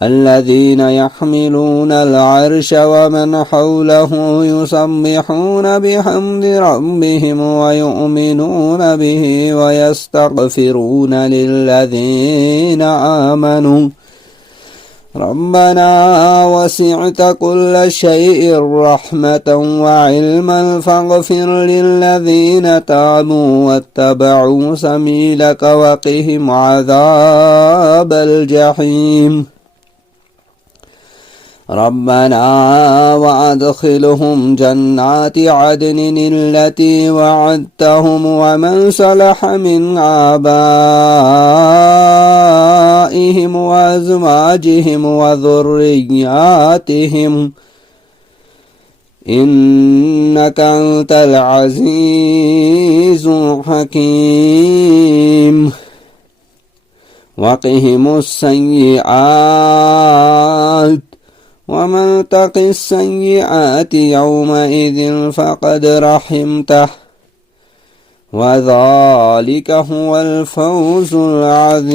الذين يحملون العرش ومن حوله يسبحون بحمد ربهم ويؤمنون به ويستغفرون للذين آمنوا ربنا وسعت كل شيء رحمة وعلما فاغفر للذين تابوا واتبعوا سبيلك وقهم عذاب الجحيم ربنا وأدخلهم جنات عدن التي وعدتهم ومن صلح من آبائهم وأزواجهم وذرياتهم إنك أنت العزيز الحكيم وقهم السيئات ومن تق السيئات يومئذ فقد رحمته وذلك هو الفوز العظيم।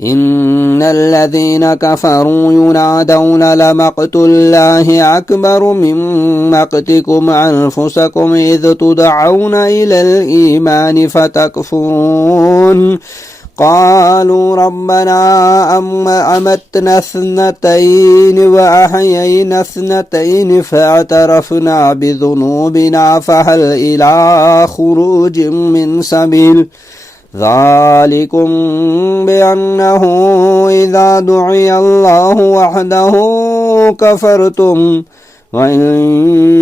إن الذين كفروا ينادون لمقت الله أكبر من مقتكم أنفسكم إذ تدعون إلى الإيمان فتكفرون قالوا ربنا أمتنا اثنتين وأحيينا اثنتين فاعترفنا بذنوبنا فهل إلى خروج من سبيل ذلكم بأنه إذا دعي الله وحده كفرتم وإن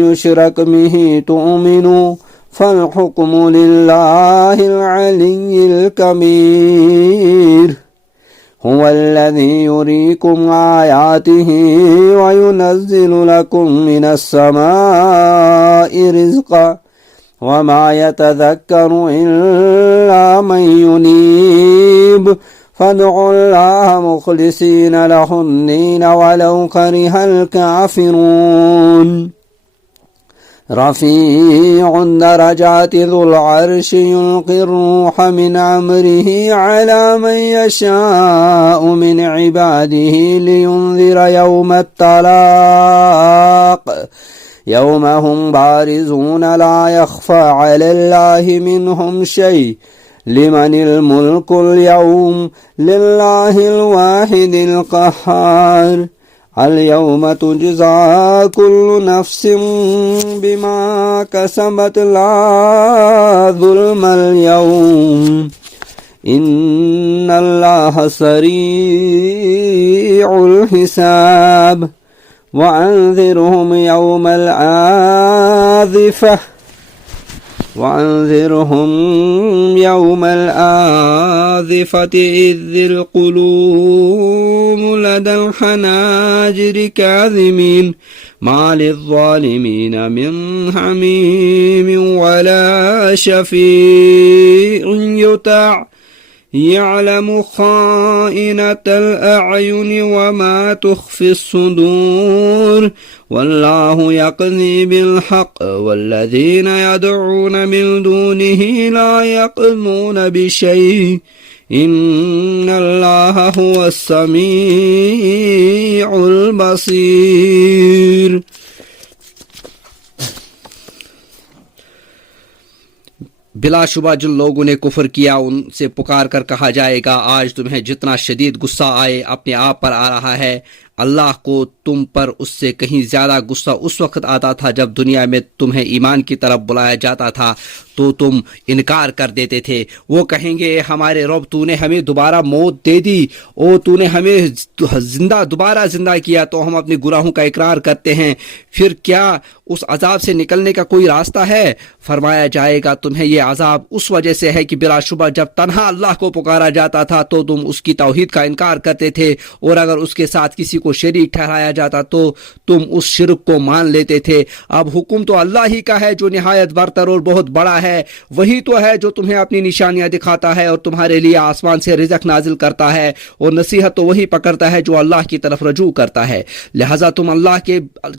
يشرك به تؤمنوا فالحكم لله العلي الكبير هو الذي يريكم آياته وينزل لكم من السماء رزقا وما يتذكر إلا من ينيب فادعوا الله مخلصين له الدين ولو كره الكافرون رفيع الدرجات ذو العرش يلقي الروح من أمره على من يشاء من عباده لينذر يوم التلاق يوم هم بارزون لا يخفى على الله منهم شيء لمن الملك اليوم لله الواحد القهار اليوم تجزى كل نفس بما كسبت لا ظلم اليوم إن الله سريع الحساب وأنذرهم يوم الآذفة إذ القلوب لدى الحناجر كاظمين ما للظالمين من حميم ولا شفيع يطاع يعلم خائنة الأعين وما تخفي الصدور والله يقضي بالحق والذين يدعون من دونه لا يقضون بشيء إن الله هو السميع البصير بلا شبہ جن لوگوں نے کفر کیا ان سے پکار کر کہا جائے گا آج تمہیں جتنا شدید غصہ آئے اپنے آپ پر آ رہا ہے اللہ کو تم پر اس سے کہیں زیادہ غصہ اس وقت آتا تھا جب دنیا میں تمہیں ایمان کی طرف بلایا جاتا تھا تو تم انکار کر دیتے تھے وہ کہیں گے ہمارے رب تو نے ہمیں دوبارہ موت دے دی اور تو نے ہمیں دوبارہ زندہ کیا تو ہم اپنے گناہوں کا اقرار کرتے ہیں پھر کیا اس عذاب سے نکلنے کا کوئی راستہ ہے فرمایا جائے گا تمہیں یہ عذاب اس وجہ سے ہے کہ بلا شبہ جب تنہا اللہ کو پکارا جاتا تھا تو تم اس کی توحید کا انکار کرتے تھے اور اگر اس کے ساتھ کسی کو شریک ٹھہرایا جاتا تو تم اس شرک کو مان لیتے تھے اب حکم تو اللہ ہی کا ہے جو نہایت برتر اور بہت بڑا ہے وہی تو ہے جو تمہیں اپنی نشانیاں دکھاتا ہے اور تمہارے لیے آسمان سے رزق نازل کرتا ہے اور نصیحت تو وہی پکڑتا ہے جو اللہ کی طرف رجوع کرتا ہے لہذا تم اللہ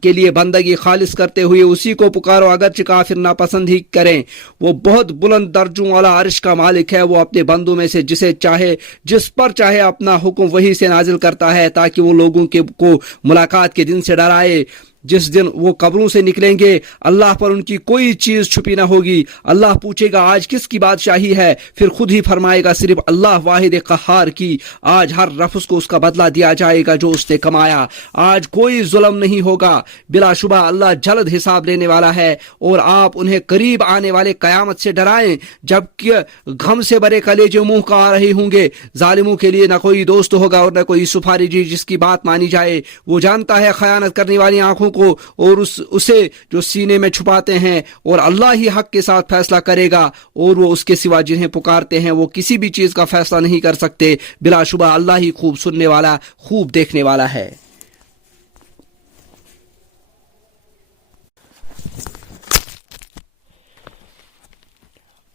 کے لیے بندگی خالص کرتے ہوئے اسی کو پکارو اگرچہ کافر ناپسند ہی کریں وہ بہت بلند درجوں والا عرش کا مالک ہے وہ اپنے بندوں میں سے جس پر چاہے اپنا حکم وہی سے نازل کرتا ہے تاکہ وہ لوگوں کو ملاقات کے دن سے ڈرائے جس دن وہ قبروں سے نکلیں گے اللہ پر ان کی کوئی چیز چھپی نہ ہوگی اللہ پوچھے گا آج کس کی بادشاہی ہے پھر خود ہی فرمائے گا صرف اللہ واحد قہار کی آج ہر نفس کو اس کا بدلہ دیا جائے گا جو اس نے کمایا آج کوئی ظلم نہیں ہوگا بلا شبہ اللہ جلد حساب لینے والا ہے اور آپ انہیں قریب آنے والے قیامت سے ڈرائیں جبکہ غم سے بھرے کلیجے منہ کا آ رہے ہوں گے ظالموں کے لیے نہ کوئی دوست ہوگا اور نہ کوئی سفارشی جس کی بات مانی جائے وہ جانتا ہے خیانت کرنے والی آنکھوں کو اور اسے جو سینے میں چھپاتے ہیں اور اللہ ہی حق کے ساتھ فیصلہ کرے گا اور وہ اس کے سوا جنہیں پکارتے ہیں وہ کسی بھی چیز کا فیصلہ نہیں کر سکتے بلا شبہ اللہ ہی خوب سننے والا خوب دیکھنے والا ہے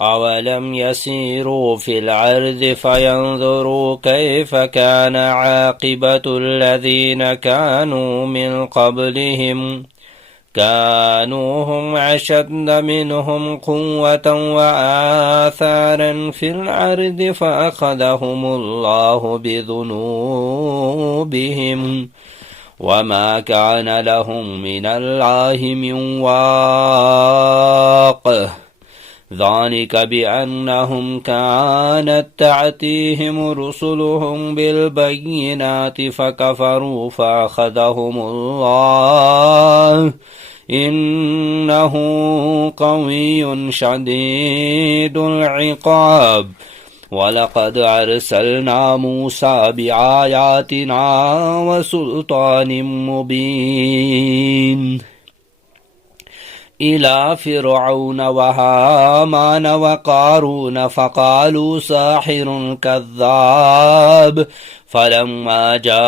أَوَلَمْ يَسِيرُوا فِي الْأَرْضِ فَيَنْظُرُوا كَيْفَ كَانَ عَاقِبَةُ الَّذِينَ كَانُوا مِنْ قَبْلِهِمْ كانوا هم أشد منهم قوة وآثارا في الأرض فأخذهم الله بذنوبهم وما كان لهم من الله من واق ذلك بأنهم كانت تأتيهم رسلهم بالبينات فكفروا فأخذهم الله إنه قوي شديد العقاب ولقد أرسلنا موسى بآياتنا وسلطان مبين إلى فرعون وهامان وقارون فقالوا ساحر كذاب فلما جاءهم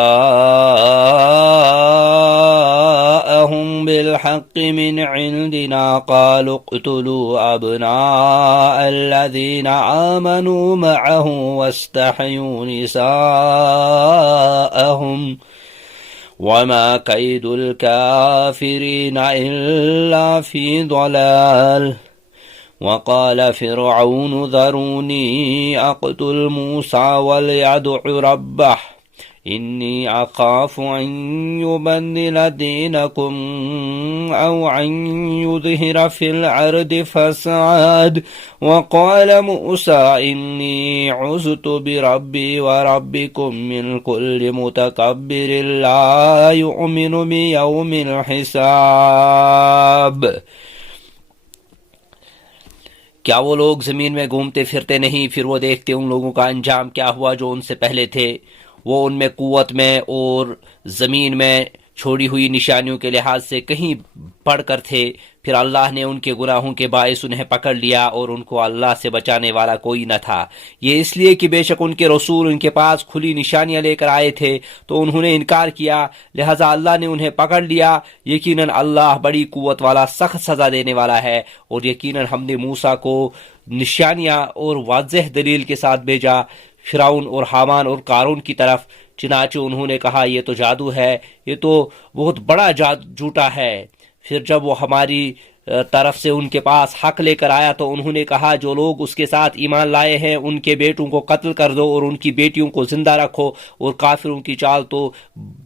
بالحق من عندنا قالوا اقتلوا أبناء الذين آمنوا معه واستحيوا نساءهم وما كيد الكافرين إلا في ضلال وقال فرعون ذروني أقتل موسى وليدع ربه إني أخاف أن يبدل دينكم أو أن يظهر في الأرض فساد وقال موسى إني عزت بربي وربكم من كل متكبر لا يؤمن بيوم الحساب کیا وہ لوگ زمین میں گھومتے پھرتے نہیں پھر وہ دیکھتے ان لوگوں کا انجام کیا ہوا جو ان سے پہلے تھے وہ ان میں قوت میں اور زمین میں چھوڑی ہوئی نشانیوں کے لحاظ سے کہیں بڑھ کر تھے پھر اللہ نے ان کے گناہوں کے باعث انہیں پکڑ لیا اور ان کو اللہ سے بچانے والا کوئی نہ تھا یہ اس لیے کہ بے شک ان کے رسول ان کے پاس کھلی نشانیاں لے کر آئے تھے تو انہوں نے انکار کیا لہذا اللہ نے انہیں پکڑ لیا یقیناً اللہ بڑی قوت والا سخت سزا دینے والا ہے اور یقیناً ہم نے موسیٰ کو نشانیاں اور واضح دلیل کے ساتھ بھیجا فرعون اور حامان اور قارون کی طرف چنانچہ انہوں نے کہا یہ تو جادو ہے یہ تو بہت بڑا جھوٹا ہے پھر جب وہ ہماری طرف سے ان کے پاس حق لے کر آیا تو انہوں نے کہا جو لوگ اس کے ساتھ ایمان لائے ہیں ان کے بیٹوں کو قتل کر دو اور ان کی بیٹیوں کو زندہ رکھو اور کافروں کی چال تو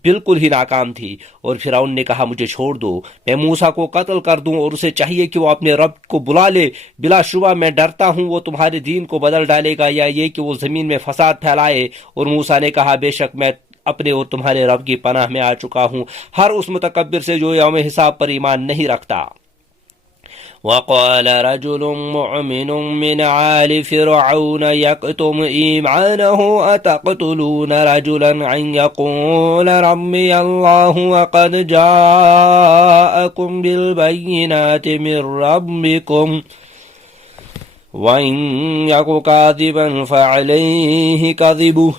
بالکل ہی ناکام تھی اور فرعون نے کہا مجھے چھوڑ دو میں موسیٰ کو قتل کر دوں اور اسے چاہیے کہ وہ اپنے رب کو بلا لے بلا شبہ میں ڈرتا ہوں وہ تمہارے دین کو بدل ڈالے گا یا یہ کہ وہ زمین میں فساد پھیلائے اور موسیٰ نے کہا بے شک میں اپنے اور تمہارے رب کی پناہ میں آ چکا ہوں ہر اس متکبر سے جو یوم حساب پر ایمان نہیں رکھتا وقال رجل مؤمن من آل فرعون يكتم إيمانه أتقتلون رجلا أن يقول ربي الله وقد جاءكم بالبينات من ربكم وإن يك كاذبا فعليه كذبه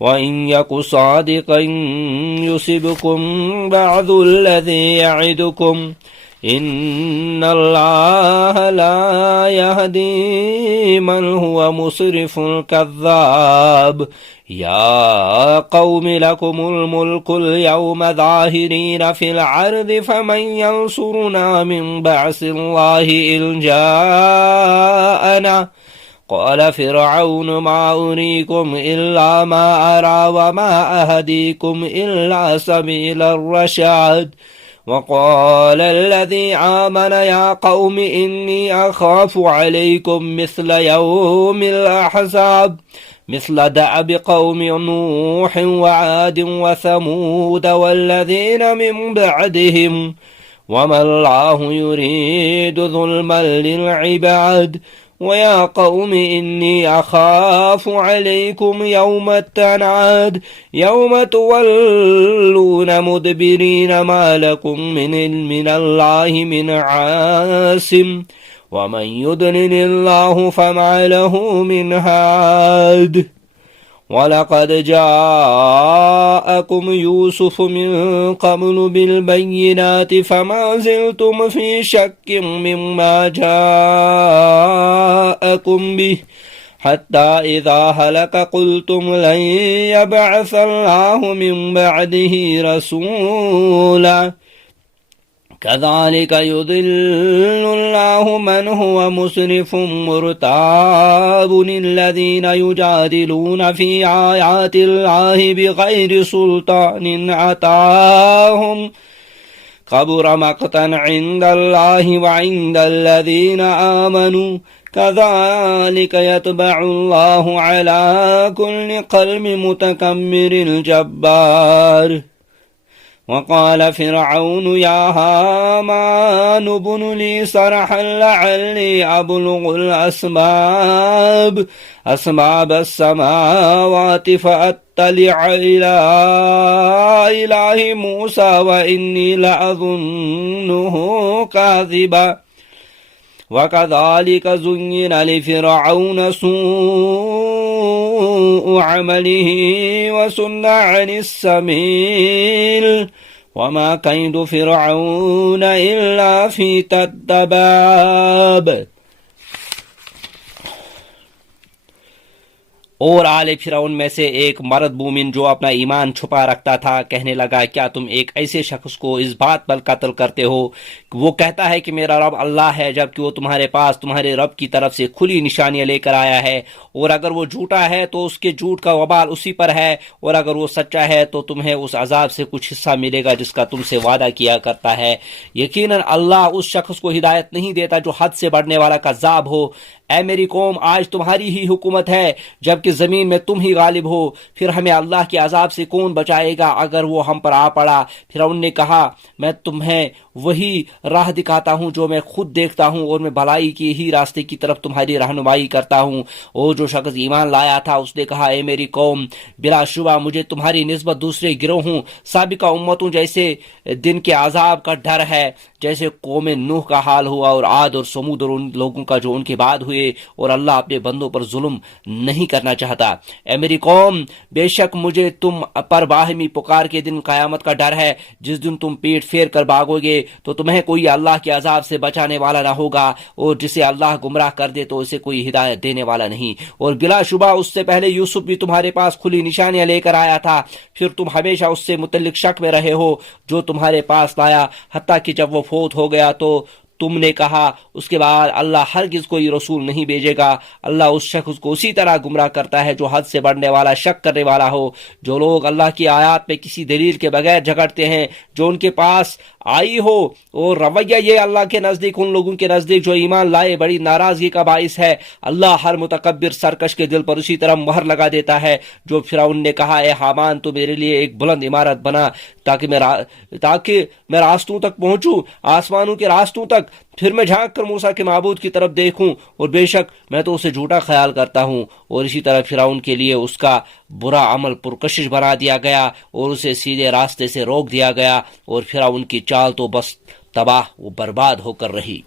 وإن يك صادقا يصبكم بعض الذي يعدكم إن الله لا يهدي من هو مسرف كذاب يا قوم لكم الملك اليوم ظاهرين في الأرض فمن ينصرنا من بأس الله إن جاءنا قال فرعون ما أريكم إلا ما أرى وما أهديكم إلا سبيل الرشاد وقال الذي آمن يا قوم إني أخاف عليكم مثل يوم الأحزاب مثل دأب قوم نوح وعاد وثمود والذين من بعدهم وما الله يريد ظلما للعباد ويا قوم إني أخاف عليكم يوم التنعاد يوم تولون مدبرين ما لكم من الله من عاصم ومن يضلل الله فما له من هاد وَلَقَدْ جَاءَكُمْ يُوسُفُ مِنْ قَبْلُ بِالْبَيِّنَاتِ فَمَا زِلْتُمْ فِي شَكٍّ مِّمَّا جَاءَكُمْ بِهِ حتى إذا هلك قلتم لن يبعث الله من بعده رسولا كذلك يضل الله من هو مسرف مرتاب الذين يجادلون في آيات الله بغير سلطان أتاهم كبر مقتا عند الله وعند الذين آمنوا كذلك يطبع الله على كل قلب متكبر جبار وقال فرعون يا هامان ابن لي صرحا لعلي أبلغ أسباب السماوات فأطلع إلى إله موسى وإني لأظنه كاذبا وكذلك زين لفرعون سوء عمله وصد عن السبيل وما كيد فرعون إلا في تتباب. اور آل فرعون میں سے ایک مرد مومن جو اپنا ایمان چھپا رکھتا تھا کہنے لگا کیا تم ایک ایسے شخص کو اس بات پر قتل کرتے ہو وہ کہتا ہے کہ میرا رب اللہ ہے جبکہ وہ تمہارے پاس تمہارے رب کی طرف سے کھلی نشانیاں لے کر آیا ہے، اور اگر وہ جھوٹا ہے تو اس کے جھوٹ کا وبال اسی پر ہے، اور اگر وہ سچا ہے تو تمہیں اس عذاب سے کچھ حصہ ملے گا جس کا تم سے وعدہ کیا کرتا ہے۔ یقیناً اللہ اس شخص کو ہدایت نہیں دیتا جو حد سے بڑھنے والا کذاب ہو۔ اے میری قوم آج تمہاری ہی حکومت ہے جبکہ زمین میں تم ہی غالب ہو، پھر ہمیں اللہ کے عذاب سے کون بچائے گا اگر وہ ہم پر آ پڑا؟ فرعون نے کہا میں تمہیں وہی راہ دکھاتا ہوں جو میں خود دیکھتا ہوں اور میں بھلائی کی ہی راستے کی طرف تمہاری رہنمائی کرتا ہوں۔ اور جو شخص ایمان لایا تھا اس نے کہا اے میری قوم بلا شبہ مجھے تمہاری نسبت دوسرے گروہوں سابقہ امتوں جیسے دن کے عذاب کا ڈر ہے جیسے قوم نوح کا حال ہوا اور عاد اور سمود اور ان لوگوں کا جو ان کے بعد ہوئے، اور اللہ اپنے بندوں پر ظلم نہیں کرنا چاہتا۔ اے میری قوم بے شک مجھے تم پر باہمی پکار کے دن قیامت کا ڈر ہے، جس دن تم پیٹ پھیر کر بھاگو گے تو تمہیں کوئی اللہ کے عذاب سے بچانے والا نہ ہوگا، اور جسے اللہ گمراہ کر دے تو اسے کوئی ہدایت دینے والا نہیں۔ اور بلا شبہ اس سے پہلے یوسف بھی تمہارے پاس کھلی نشانیاں لے کر آیا تھا، پھر تم ہمیشہ اس سے متعلق شک میں رہے ہو جو تمہارے پاس لایا، حتیٰ کہ جب وہ فوت ہو گیا تو تم نے کہا اس کے بعد اللہ ہرگز کوئی رسول نہیں بھیجے گا۔ اللہ اس شخص کو اسی طرح گمراہ کرتا ہے جو حد سے بڑھنے والا شک کرنے والا ہو۔ جو لوگ اللہ کی آیات پہ کسی دلیل کے بغیر جھگڑتے ہیں جو ان کے پاس آئی ہو، اور رویہ یہ اللہ کے نزدیک ان لوگوں کے نزدیک جو ایمان لائے بڑی ناراضگی کا باعث ہے، اللہ ہر متکبر سرکش کے دل پر اسی طرح مہر لگا دیتا ہے۔ جو فرعون نے کہا اے حامان تو میرے لیے ایک بلند عمارت بنا تاکہ میں راستوں تک پہنچوں، آسمانوں کے راستوں تک، پھر میں جھانک کر موسیٰ کے معبود کی طرف دیکھوں، اور بے شک میں تو اسے جھوٹا خیال کرتا ہوں۔ اور اسی طرح فرعون کے لیے اس کا برا عمل پرکشش بنا دیا گیا اور اسے سیدھے راستے سے روک دیا گیا، اور فرعون کی چال تو بس تباہ و برباد ہو کر رہی۔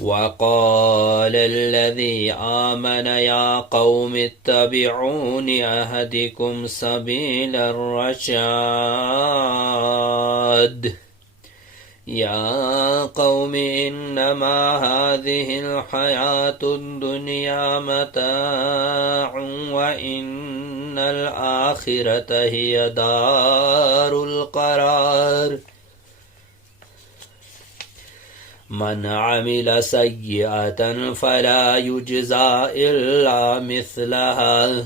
وقال الذي آمن يا قوم اتبعون أهدكم سبيل الرشاد يا قوم إنما هذه الحياة الدنيا متاع وإن الآخرة هي دار القرار من عمل سيئة فلا يجزى إلا مثلها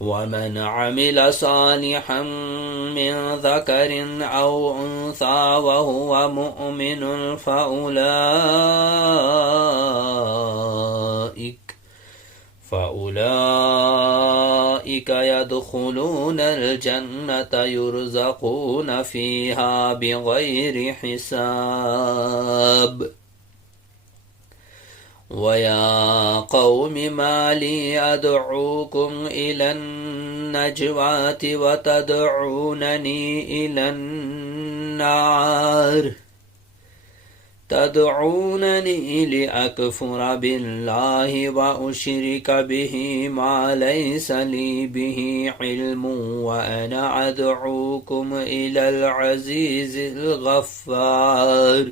ومن عمل صالحا من ذكر أو أنثى وهو مؤمن فأولئك يدخلون الجنة يرزقون فيها بغير حساب ويا قوم ما لي أدعوكم إلى النجوى وتدعونني إلى النار تدعونني لأكفر بالله وأشرك به ما ليس لي به علم وأنا أدعوكم إلى العزيز الغفار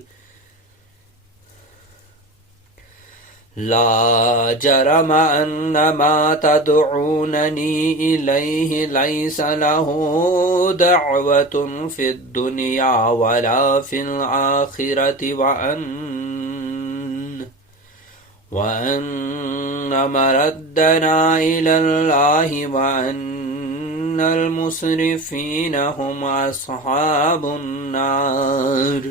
لا جرم أن ما تدعونني إليه ليس له دعوة في الدنيا ولا في الآخرة وأن مردنا إلى الله وأن المسرفين هم أصحاب النار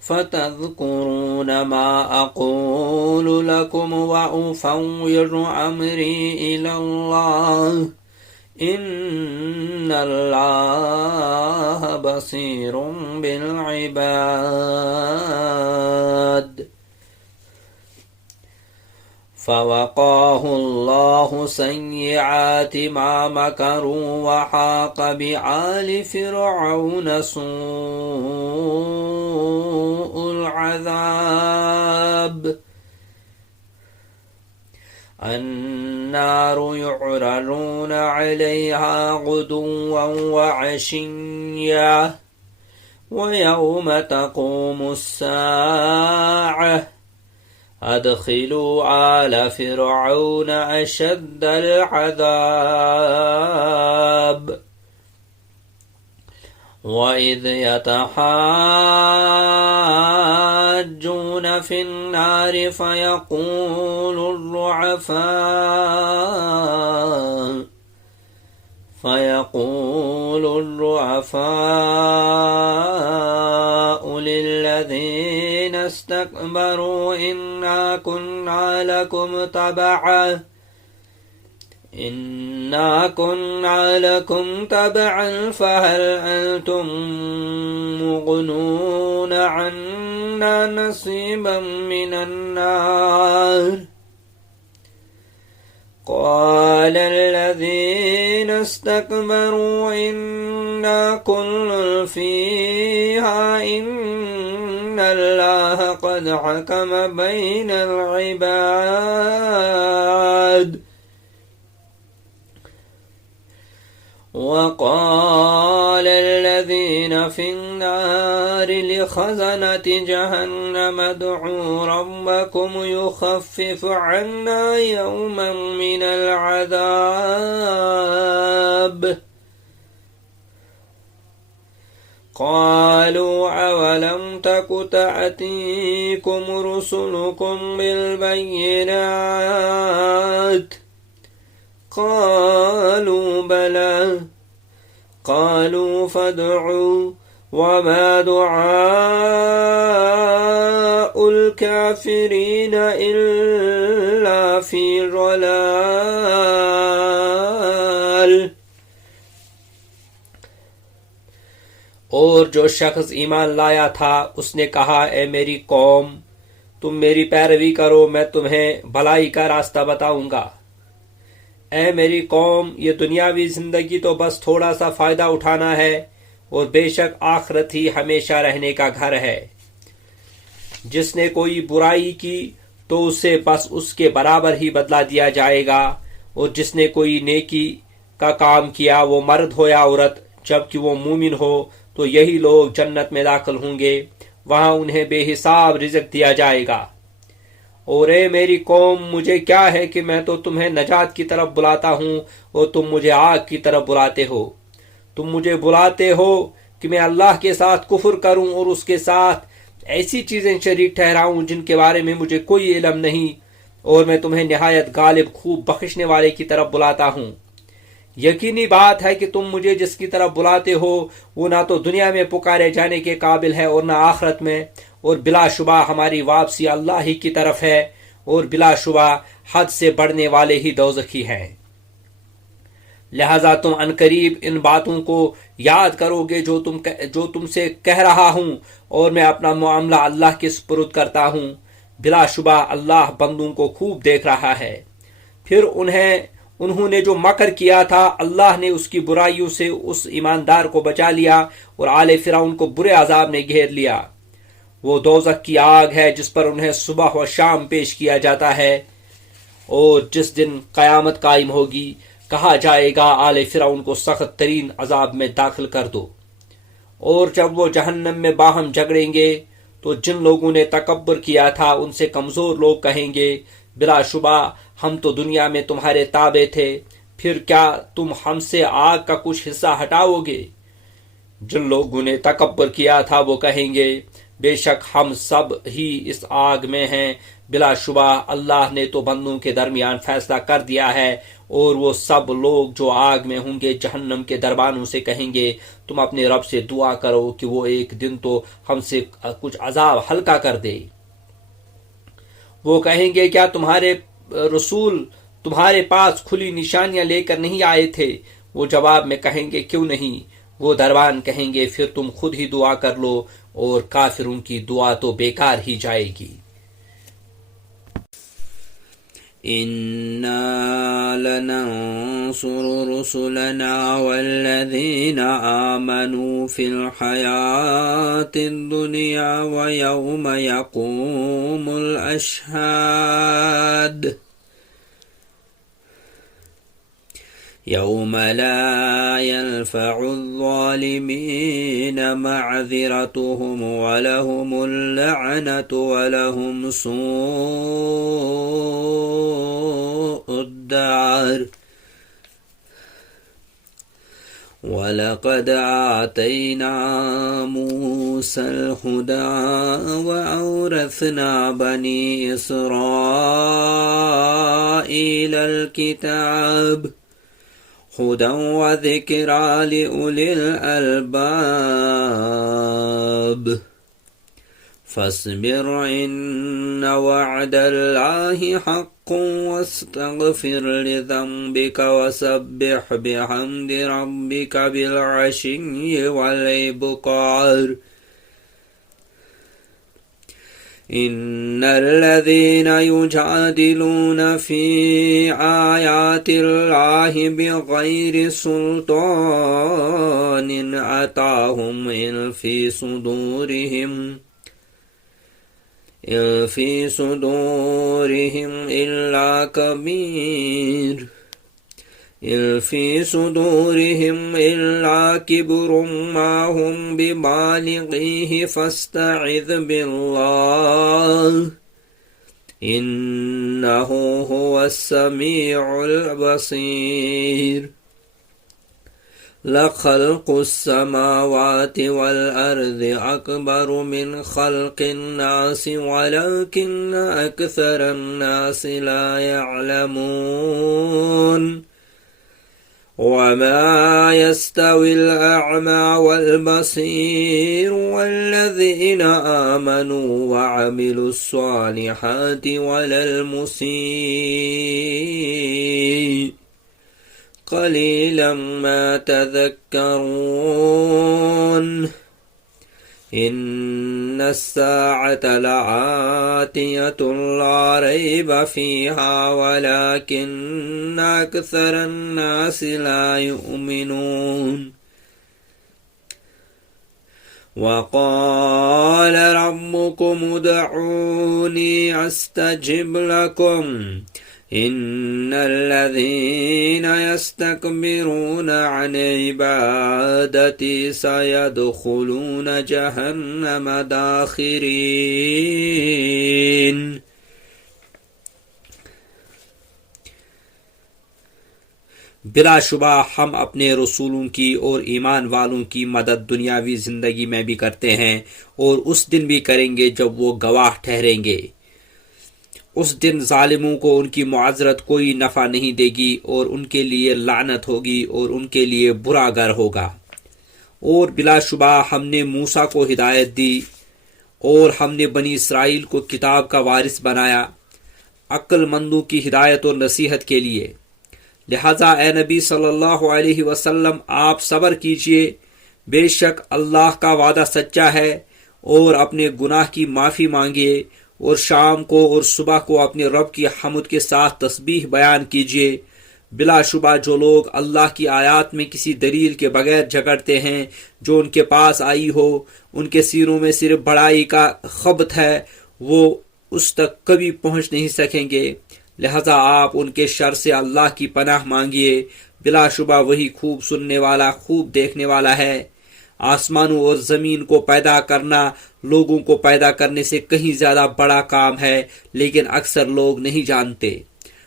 فتذكرون ما أقول لكم وأفوض أمري إلى الله إن الله بصير بالعباد فوقاه الله سيئات ما مكروا وحاق بآل فرعون سوء العذاب النار يعرضون عليها غدوا وعشيا ويوم تقوم الساعة أدخلوا آل فرعون أشد العذاب وإذ يتحاجون في النار فيقول الضعفاء للذين استكبروا إنا كنا لكم تبعا فهل أنتم مغنون عنا نصيبا من النار قال الذين استكبروا إنا كل فيها إن الله قد حكم بين العباد وقال الذين في النار لخزنة جهنم ادعوا ربكم يخفف عنا يوما من العذاب قالوا أولم تك تأتيكم رسلكم بالبينات قالوا بلى قالوا فادعوا وما دعاء الكافرين إلا في ضلال اور جو شخص ایمان لایا تھا اس نے کہا اے میری قوم تم میری پیروی کرو میں تمہیں بھلائی کا راستہ بتاؤں گا اے میری قوم یہ دنیاوی زندگی تو بس تھوڑا سا فائدہ اٹھانا ہے اور بے شک آخرت ہی ہمیشہ رہنے کا گھر ہے جس نے کوئی برائی کی تو اسے بس اس کے برابر ہی بدلہ دیا جائے گا اور جس نے کوئی نیکی کا کام کیا وہ مرد ہو یا عورت جبکہ وہ مومن ہو تو یہی لوگ جنت میں داخل ہوں گے وہاں انہیں بے حساب رزق دیا جائے گا اور اے میری قوم مجھے کیا ہے کہ میں تو تمہیں نجات کی طرف بلاتا ہوں اور تم مجھے آگ کی طرف بلاتے ہو تم مجھے بلاتے ہو کہ میں اللہ کے ساتھ کفر کروں اور اس کے ساتھ ایسی چیزیں شریک ٹھہراؤں جن کے بارے میں مجھے کوئی علم نہیں اور میں تمہیں نہایت غالب خوب بخشنے والے کی طرف بلاتا ہوں یقینی بات ہے کہ تم مجھے جس کی طرف بلاتے ہو وہ نہ تو دنیا میں پکارے جانے کے قابل ہے اور نہ آخرت میں اور بلا شبہ ہماری واپسی اللہ ہی کی طرف ہے اور بلا شبہ حد سے بڑھنے والے ہی دوزخی ہیں لہذا تم عنقریب ان باتوں کو یاد کرو گے جو تم سے کہہ رہا ہوں اور میں اپنا معاملہ اللہ کے سپرد کرتا ہوں بلا شبہ اللہ بندوں کو خوب دیکھ رہا ہے پھر انہیں انہوں نے جو مکر کیا تھا اللہ نے اس کی برائیوں سے اس ایماندار کو بچا لیا اور آل فرعون کو برے عذاب نے گھیر لیا۔ وہ دوزخ کی آگ ہے جس پر انہیں صبح و شام پیش کیا جاتا ہے، اور جس دن قیامت قائم ہوگی کہا جائے گا آل فرعون کو سخت ترین عذاب میں داخل کر دو۔ اور جب وہ جہنم میں باہم جھگڑیں گے تو جن لوگوں نے تکبر کیا تھا ان سے کمزور لوگ کہیں گے بلا شبہ ہم تو دنیا میں تمہارے تابع تھے، پھر کیا تم ہم سے آگ کا کچھ حصہ ہٹاؤ گے؟ جن لوگوں نے تکبر کیا تھا وہ کہیں گے بے شک ہم سب ہی اس آگ میں ہیں، بلا شبہ اللہ نے تو بندوں کے درمیان فیصلہ کر دیا ہے۔ اور وہ سب لوگ جو آگ میں ہوں گے جہنم کے دربانوں سے کہیں گے تم اپنے رب سے دعا کرو کہ وہ ایک دن تو ہم سے کچھ عذاب ہلکا کر دے۔ وہ کہیں گے کیا تمہارے رسول تمہارے پاس کھلی نشانیاں لے کر نہیں آئے تھے؟ وہ جواب میں کہیں گے کیوں نہیں؟ وہ دربان کہیں گے پھر تم خود ہی دعا کر لو، اور کافروں کی دعا تو بیکار ہی جائے گی۔ إنا لننصر رسلنا والذين آمنوا في الحياة الدنيا ويوم يقوم الأشهاد يوم لا ينفع الظالمين معذرتهم ولهم اللعنة ولهم سوء الدار وَلَقَدْ آتَيْنَا مُوسَى الْهُدَى وَأَوْرَثْنَا بَنِي إِسْرَائِيلَ الْكِتَابَ هُدًى وَذِكْرَى لِأُولِي الْأَلْبَابِ فاصبر إن وعد الله حق واستغفر لذنبك وسبح بحمد ربك بالعشي والإبكار إن الذين يجادلون في آيات الله بغير سلطان أتاهم إن في صدورهم إلا كبر ما هم ببالغيه فاستعذ بالله إنه هو السميع البصير لخلق السماوات والأرض أكبر من خلق الناس ولكن أكثر الناس لا يعلمون وما يستوي الأعمى والبصير والذين آمنوا وعملوا الصالحات ولا المسيء قليلا ما تذكرون إن الساعة لآتية لا ريب فيها ولكن أكثر الناس لا يؤمنون وقال ربكم ادعوني أستجب لكم إن الذين يستكبرون عن عبادتي سيدخلون جهنم داخرين بلا شبہ ہم اپنے رسولوں کی اور ایمان والوں کی مدد دنیاوی زندگی میں بھی کرتے ہیں اور اس دن بھی کریں گے جب وہ گواہ ٹھہریں گے۔ اس دن ظالموں کو ان کی معذرت کوئی نفع نہیں دے گی اور ان کے لیے لعنت ہوگی اور ان کے لیے برا گھر ہوگا۔ اور بلا شبہ ہم نے موسیٰ کو ہدایت دی اور ہم نے بنی اسرائیل کو کتاب کا وارث بنایا، عقل مندوں کی ہدایت اور نصیحت کے لیے۔ لہذا اے نبی صلی اللہ علیہ وسلم آپ صبر کیجئے، بے شک اللہ کا وعدہ سچا ہے، اور اپنے گناہ کی معافی مانگیے اور شام کو اور صبح کو اپنے رب کی حمد کے ساتھ تسبیح بیان کیجیے۔ بلا شبہ جو لوگ اللہ کی آیات میں کسی دلیل کے بغیر جھگڑتے ہیں جو ان کے پاس آئی ہو، ان کے سینوں میں صرف بڑائی کا خبت ہے، وہ اس تک کبھی پہنچ نہیں سکیں گے۔ لہذا آپ ان کے شر سے اللہ کی پناہ مانگیے، بلا شبہ وہی خوب سننے والا، خوب دیکھنے والا ہے۔ آسمانوں اور زمین کو پیدا کرنا لوگوں کو پیدا کرنے سے کہیں زیادہ بڑا کام ہے، لیکن اکثر لوگ نہیں جانتے۔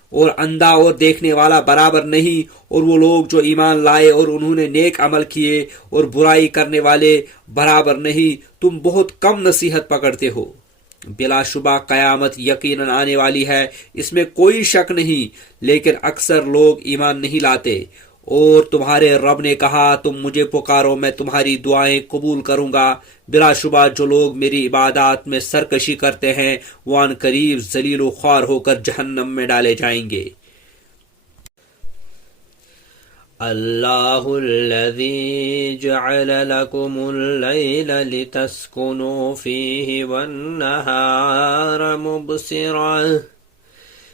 اور اندھا اور دیکھنے والا برابر نہیں، اور وہ لوگ جو ایمان لائے اور انہوں نے نیک عمل کیے اور برائی کرنے والے برابر نہیں۔ تم بہت کم نصیحت پکڑتے ہو۔ بلا شبہ قیامت یقیناً آنے والی ہے، اس میں کوئی شک نہیں، لیکن اکثر لوگ ایمان نہیں لاتے۔ اور تمہارے رب نے کہا تم مجھے پکارو، میں تمہاری دعائیں قبول کروں گا۔ بلا شبہ جو لوگ میری عبادات میں سرکشی کرتے ہیں وہ ان قریب ذلیل و خوار ہو کر جہنم میں ڈالے جائیں گے۔ اللہ الذی جعل لکم اللیل لتسکنوا فیہ والنہار مبصرا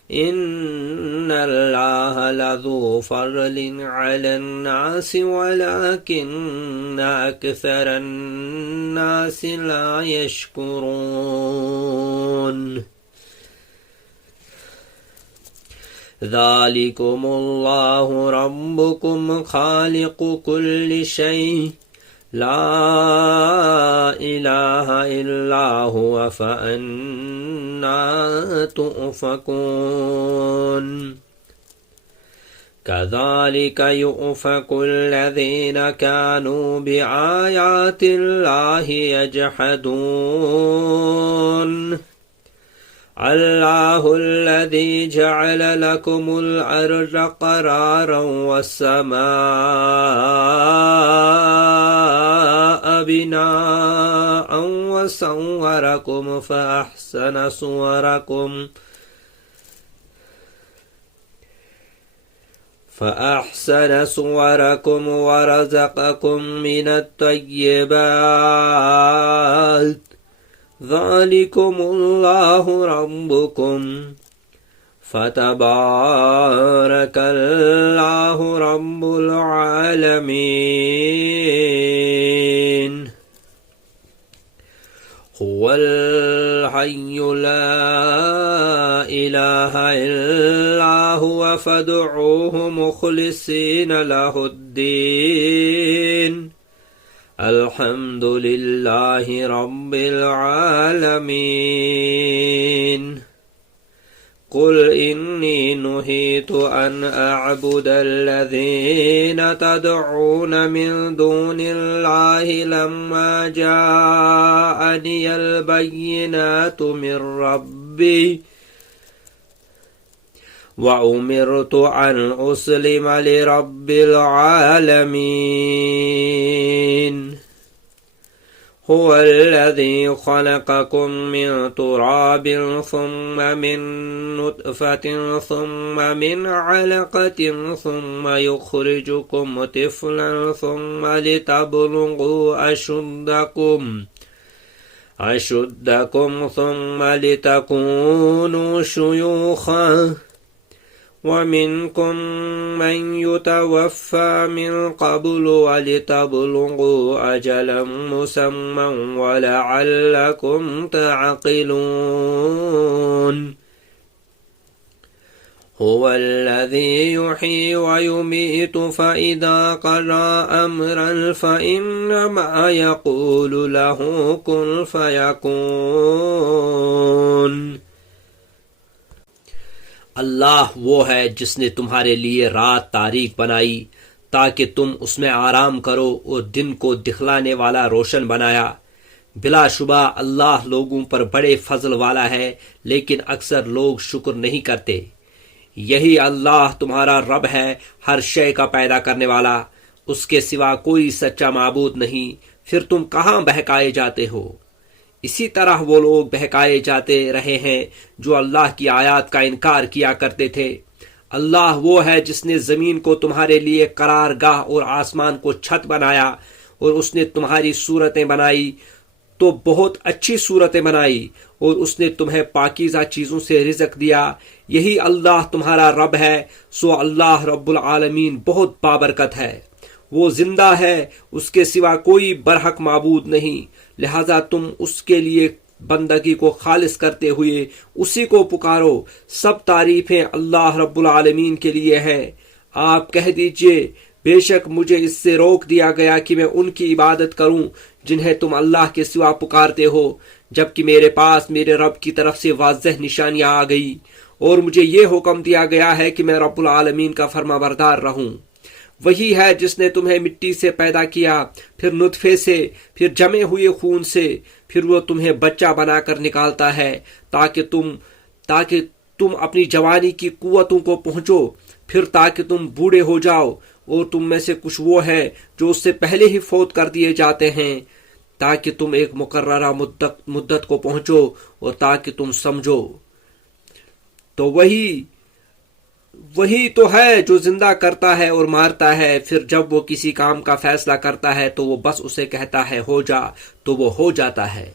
ان اللہ لذو فضل علی الناس ولکن اکثر الناس لا یشکرون۔ ذالکم اللہ ربکم خالق کل شیء لا الہ الا هو فأنا تؤفکون۔ کذالک یؤفک الذین کانوا بآیات اللہ یجحدون۔ اللہ الذی جعل لکم الارض قرارا والسماء بناء وصورکم فأحسن صورکم ورزقکم من الطیبات ذالکم اللہ ربکم فتبارک اللہ رب العالمین۔ هو الحی لا الہ الا هو فادعوه مخلصین له الدین الحمد للہ رب العالمین۔ قل انی نہیت ان اعبد الذین تدعون من دون اللہ لما جاءنی البینات من ربی وَأُمِرْتُ أَنْ أُسْلِمَ لِرَبِّ الْعَالَمِينَ۔ هُوَ الَّذِي خَلَقَكُم مِّن تُرَابٍ ثُمَّ مِن نُّطْفَةٍ ثُمَّ مِنْ عَلَقَةٍ ثُمَّ يُخْرِجُكُمْ طِفْلًا ثُمَّ لِتَبْلُغُوا أَشُدَّكُمْ ثُمَّ لِتَكُونُوا شُيُوخًا وَمِنْكُمْ مَنْ يُتَوَفَّى مِنْ قَبْلُ وَلِتَبْلُغُوا أَجَلًا مُّسَمًّى وَلَعَلَّكُمْ تَعْقِلُونَ۔ هُوَ الَّذِي يُحْيِي وَيُمِيتُ فَإِذَا قَضَىٰ أَمْرًا فَإِنَّمَا يَقُولُ لَهُ كُن فَيَكُونُ۔ اللہ وہ ہے جس نے تمہارے لیے رات تاریک بنائی تاکہ تم اس میں آرام کرو، اور دن کو دکھلانے والا روشن بنایا۔ بلا شبہ اللہ لوگوں پر بڑے فضل والا ہے، لیکن اکثر لوگ شکر نہیں کرتے۔ یہی اللہ تمہارا رب ہے، ہر شے کا پیدا کرنے والا، اس کے سوا کوئی سچا معبود نہیں، پھر تم کہاں بہکائے جاتے ہو؟ اسی طرح وہ لوگ بہکائے جاتے رہے ہیں جو اللہ کی آیات کا انکار کیا کرتے تھے۔ اللہ وہ ہے جس نے زمین کو تمہارے لیے قرار گاہ اور آسمان کو چھت بنایا، اور اس نے تمہاری صورتیں بنائی تو بہت اچھی صورتیں بنائی اور اس نے تمہیں پاکیزہ چیزوں سے رزق دیا. یہی اللہ تمہارا رب ہے. سو اللہ رب العالمین بہت بابرکت ہے. وہ زندہ ہے, اس کے سوا کوئی برحق معبود نہیں, لہذا تم اس کے لیے بندگی کو خالص کرتے ہوئے اسی کو پکارو. سب تعریفیں اللہ رب العالمین کے لیے ہیں. آپ کہہ دیجئے بے شک مجھے اس سے روک دیا گیا کہ میں ان کی عبادت کروں جنہیں تم اللہ کے سوا پکارتے ہو, جبکہ میرے پاس میرے رب کی طرف سے واضح نشانیاں آ گئی اور مجھے یہ حکم دیا گیا ہے کہ میں رب العالمین کا فرما بردار رہوں. وہی ہے جس نے تمہیں مٹی سے پیدا کیا, پھر نطفے سے, پھر جمے ہوئے خون سے, پھر وہ تمہیں بچہ بنا کر نکالتا ہے تاکہ تم اپنی جوانی کی قوتوں کو پہنچو, پھر تاکہ تم بوڑھے ہو جاؤ. اور تم میں سے کچھ وہ ہیں جو اس سے پہلے ہی فوت کر دیے جاتے ہیں تاکہ تم ایک مقررہ مدت کو پہنچو اور تاکہ تم سمجھو. تو وہی تو ہے جو زندہ کرتا ہے اور مارتا ہے. پھر جب وہ کسی کام کا فیصلہ کرتا ہے تو وہ بس اسے کہتا ہے ہو جا, تو وہ ہو جاتا ہے.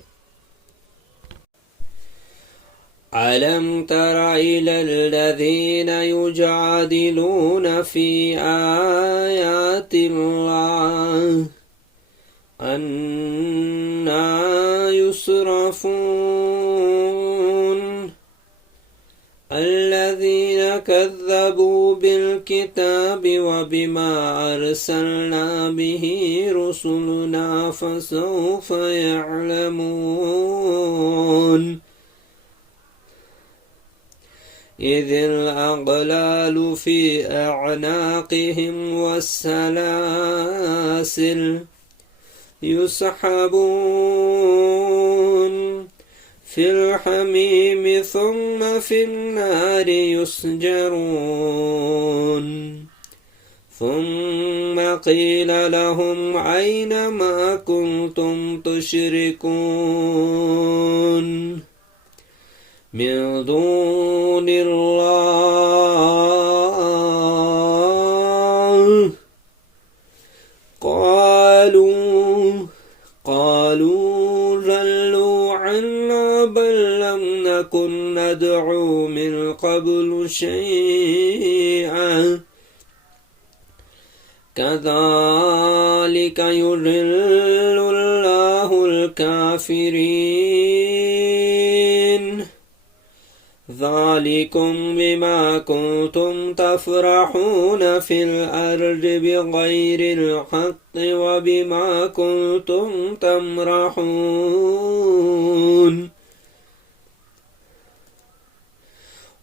أَلَمْ تَرَ إِلَى الَّذِينَ يُجَادِلُونَ فِي آيَاتِ اللَّهِ أَنَّىٰ يُصْرَفُونَ الَّذِينَ كَذَّبُوا بِالْكِتَابِ وَبِمَا أَرْسَلْنَا بِهِ رُسُلُنَا فَسَوْفَ يَعْلَمُونَ إِذِ الْأَغْلَالُ فِي أَعْنَاقِهِمْ وَالسَّلَاسِلُ يُسْحَبُونَ فِي الْحَمِيمِ ثُمَّ فِي النَّارِ يُسْجَرُونَ ثُمَّ قِيلَ لَهُمْ أَيْنَ مَا كُنتُمْ تُشْرِكُونَ من دون الله قالوا ضلوا عنا بل لم نكن ندعو من قبل شيئا كذلك يضل الله الكافرين ذلكم بما كنتم تفرحون في الأرض بغير الحق وبما كنتم تمرحون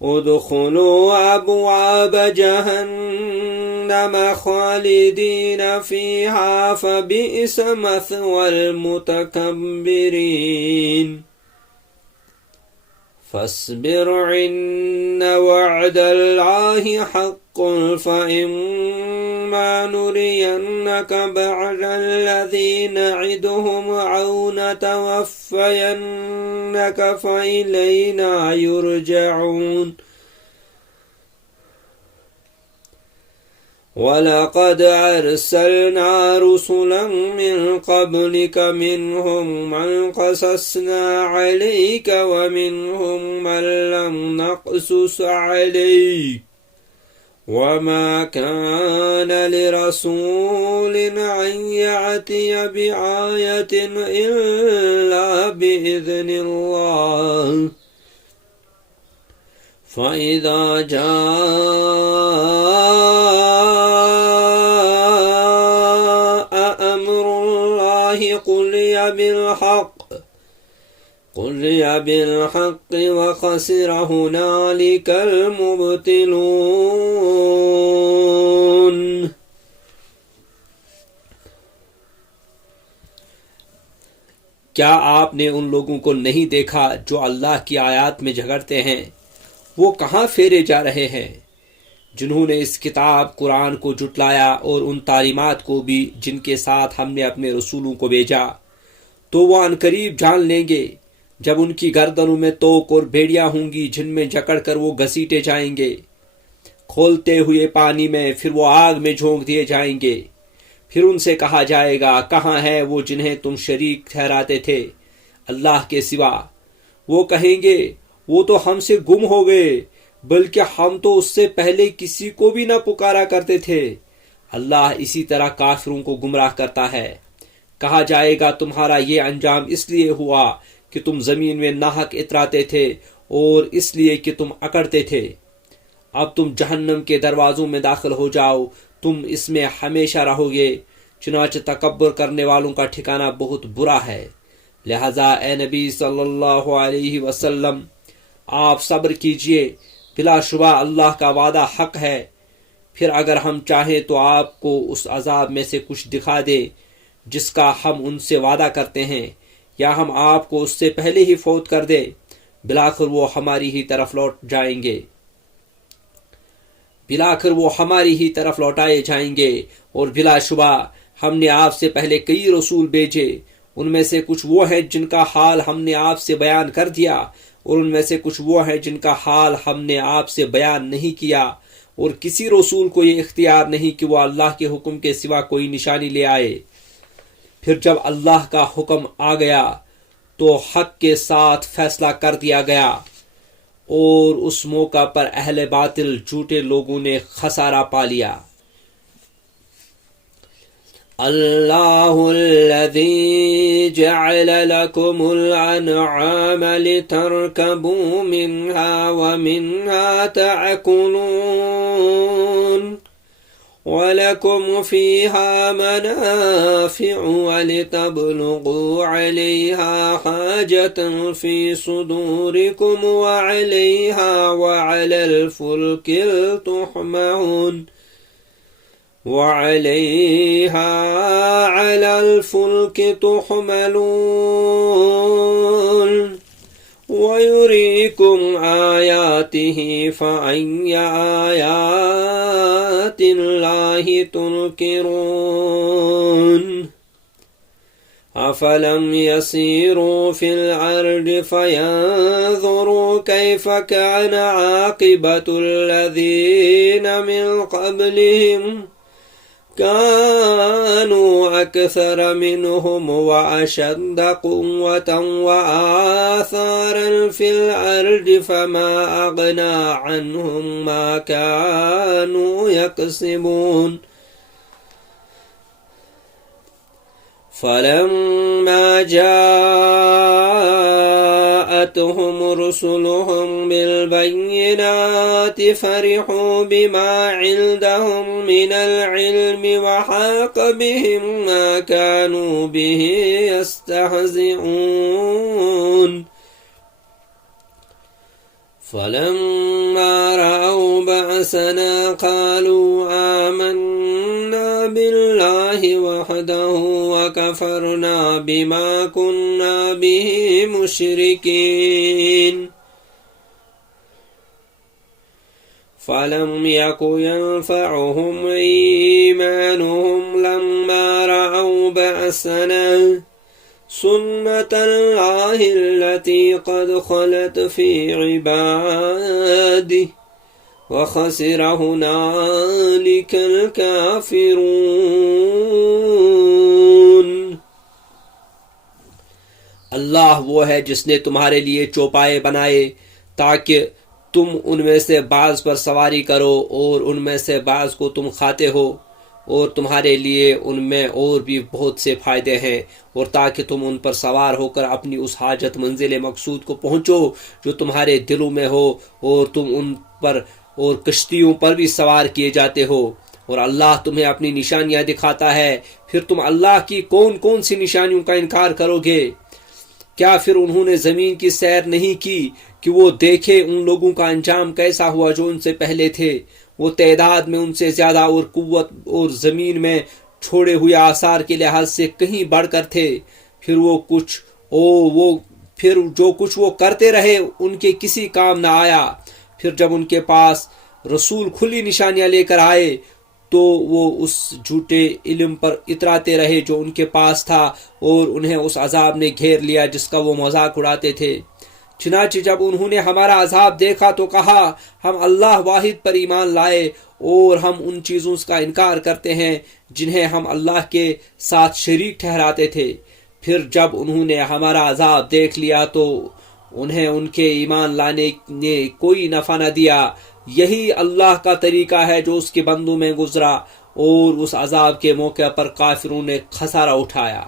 ادخلوا أبواب جهنم خالدين فيها فبئس مثوى المتكبرين فاصبر إن وعد الله حق فإما نرينك بعد الذي نعدهم أو نتوفينك فإلينا يرجعون وَلَقَدْ أَرْسَلْنَا رُسُلًا مِّن قَبْلِكَ مِنْهُم مَّن قَصَصْنَا عَلَيْكَ وَمِنْهُم مَّن لَّمْ نَقْصُصْ عَلَيْكَ وَمَا كَانَ لِرَسُولٍ أَن يَأْتِيَ بِآيَةٍ إِلَّا بِإِذْنِ اللَّهِ فَإِذَا جَاءَ أَمْرُ اللَّهِ قُضِيَ بِالْحَقِّ وَخَسِرَ هُنَالِكَ الْمُبْطِلُونَ. کیا آپ نے ان لوگوں کو نہیں دیکھا جو اللہ کی آیات میں جھگڑتے ہیں؟ وہ کہاں پھیرے جا رہے ہیں جنہوں نے اس کتاب قرآن کو جھٹلایا اور ان تعلیمات کو بھی جن کے ساتھ ہم نے اپنے رسولوں کو بھیجا. تو وہ عنقریب جان لیں گے جب ان کی گردنوں میں توق اور بھیڑیاں ہوں گی جن میں جکڑ کر وہ گھسیٹے جائیں گے کھولتے ہوئے پانی میں، پھر وہ آگ میں جھونک دیے جائیں گے. پھر ان سے کہا جائے گا کہاں ہے وہ جنہیں تم شریک ٹھہراتے تھے؟ اللہ کے سوا۔ وہ کہیں گے وہ تو ہم سے گم ہو گئے، بلکہ ہم تو اس سے پہلے کسی کو بھی نہ پکارا کرتے تھے۔ اللہ اسی طرح کافروں کو گمراہ کرتا ہے۔ کہا جائے گا تمہارا یہ انجام اس لیے ہوا کہ تم زمین میں ناحق اتراتے تھے اور اس لیے کہ تم اکڑتے تھے۔ اب تم جہنم کے دروازوں میں داخل ہو جاؤ، تم اس میں ہمیشہ رہو گے، چنانچہ تکبر کرنے والوں کا ٹھکانہ بہت برا ہے۔ لہذا اے نبی صلی اللہ علیہ وسلم، آپ صبر کیجئے، بلا شبہ اللہ کا وعدہ حق ہے۔ پھر اگر ہم چاہیں تو آپ کو اس عذاب میں سے کچھ دکھا دیں جس کا ہم ان سے وعدہ کرتے ہیں، یا ہم آپ کو اس سے پہلے ہی فوت کر دیں، بلاخر وہ ہماری ہی طرف لوٹ جائیں گے، بلاخر وہ ہماری ہی طرف لوٹائے جائیں گے۔ اور بلا شبہ ہم نے آپ سے پہلے کئی رسول بھیجے، ان میں سے کچھ وہ ہیں جن کا حال ہم نے آپ سے بیان کر دیا، اور ان میں سے کچھ وہ ہیں جن کا حال ہم نے آپ سے بیان نہیں کیا۔ اور کسی رسول کو یہ اختیار نہیں کہ وہ اللہ کے حکم کے سوا کوئی نشانی لے آئے۔ پھر جب اللہ کا حکم آ گیا تو حق کے ساتھ فیصلہ کر دیا گیا، اور اس موقع پر اہل باطل جھوٹے لوگوں نے خسارہ پا لیا۔ اللہ الذی جعل لکم الانعام لترکبوا منها ومنها تأکلون وَلَكُمْ فِيهَا مَنَافِعُ وَلِتَبْلُغُوا عَلَيْهَا حَاجَةً فِي صُدُورِكُمْ وَعَلَيْهَا وَعَلَى الْفُلْكِ تُحْمَلُونَ وَيُرِيكُمْ آيَاتِهِ فَأَيَّ آيَاتِ اللَّهِ تُنْكِرُونَ أَفَلَمْ يَسِيرُوا فِي الْأَرْضِ فَيَنْظُرُوا كَيْفَ كَانَ عَاقِبَةُ الَّذِينَ مِنْ قَبْلِهِمْ كانوا أكثر منهم وأشد قوة وآثارا في الأرض فما أغنى عنهم ما كانوا يكسبون فلما جاءتهم رسلهم بالبينات فرحوا بما عندهم من العلم وحاق بهم ما كانوا به يستهزئون فلما رأوا بأسنا قالوا آمنا بالله وحده وكفرنا بما كنا به مشركين فلم يك ينفعهم إيمانهم لما رأوا بأسنا سنة الله التي قد خلت في عباده وخسر هنالك الكافرون اللہ وہ ہے جس نے تمہارے لیے چوپائے بنائے تاکہ تم ان میں سے بعض پر سواری کرو اور ان میں سے بعض کو تم کھاتے ہو، اور تمہارے لیے ان میں اور بھی بہت سے فائدے ہیں، اور تاکہ تم ان پر سوار ہو کر اپنی اس حاجت منزل مقصود کو پہنچو جو تمہارے دلوں میں ہو، اور تم ان پر اور کشتیوں پر بھی سوار کیے جاتے ہو، اور اللہ تمہیں اپنی نشانیاں دکھاتا ہے۔ پھر تم اللہ کی کون کون سی نشانیوں کا انکار کرو گے؟ کیا پھر انہوں نے زمین کی سیر نہیں کی کہ وہ دیکھے ان لوگوں کا انجام کیسا ہوا جو ان سے پہلے تھے؟ وہ تعداد میں ان سے زیادہ اور قوت اور زمین میں چھوڑے ہوئے آثار کے لحاظ سے کہیں بڑھ کر تھے۔ پھر جو کچھ وہ کرتے رہے ان کے کسی کام نہ آیا۔ پھر جب ان کے پاس رسول کھلی نشانیاں لے کر آئے تو وہ اس جھوٹے علم پر اتراتے رہے جو ان کے پاس تھا، اور انہیں اس عذاب نے گھیر لیا جس کا وہ مذاق اڑاتے تھے۔ چنانچہ جب انہوں نے ہمارا عذاب دیکھا تو کہا ہم اللہ واحد پر ایمان لائے، اور ہم ان چیزوں کا انکار کرتے ہیں جنہیں ہم اللہ کے ساتھ شریک ٹھہراتے تھے۔ پھر جب انہوں نے ہمارا عذاب دیکھ لیا تو انہیں ان کے ایمان لانے نے کوئی نفع نہ دیا۔ یہی اللہ کا طریقہ ہے جو اس کے بندوں میں گزرا، اور اس عذاب کے موقع پر کافروں نے خسارہ اٹھایا۔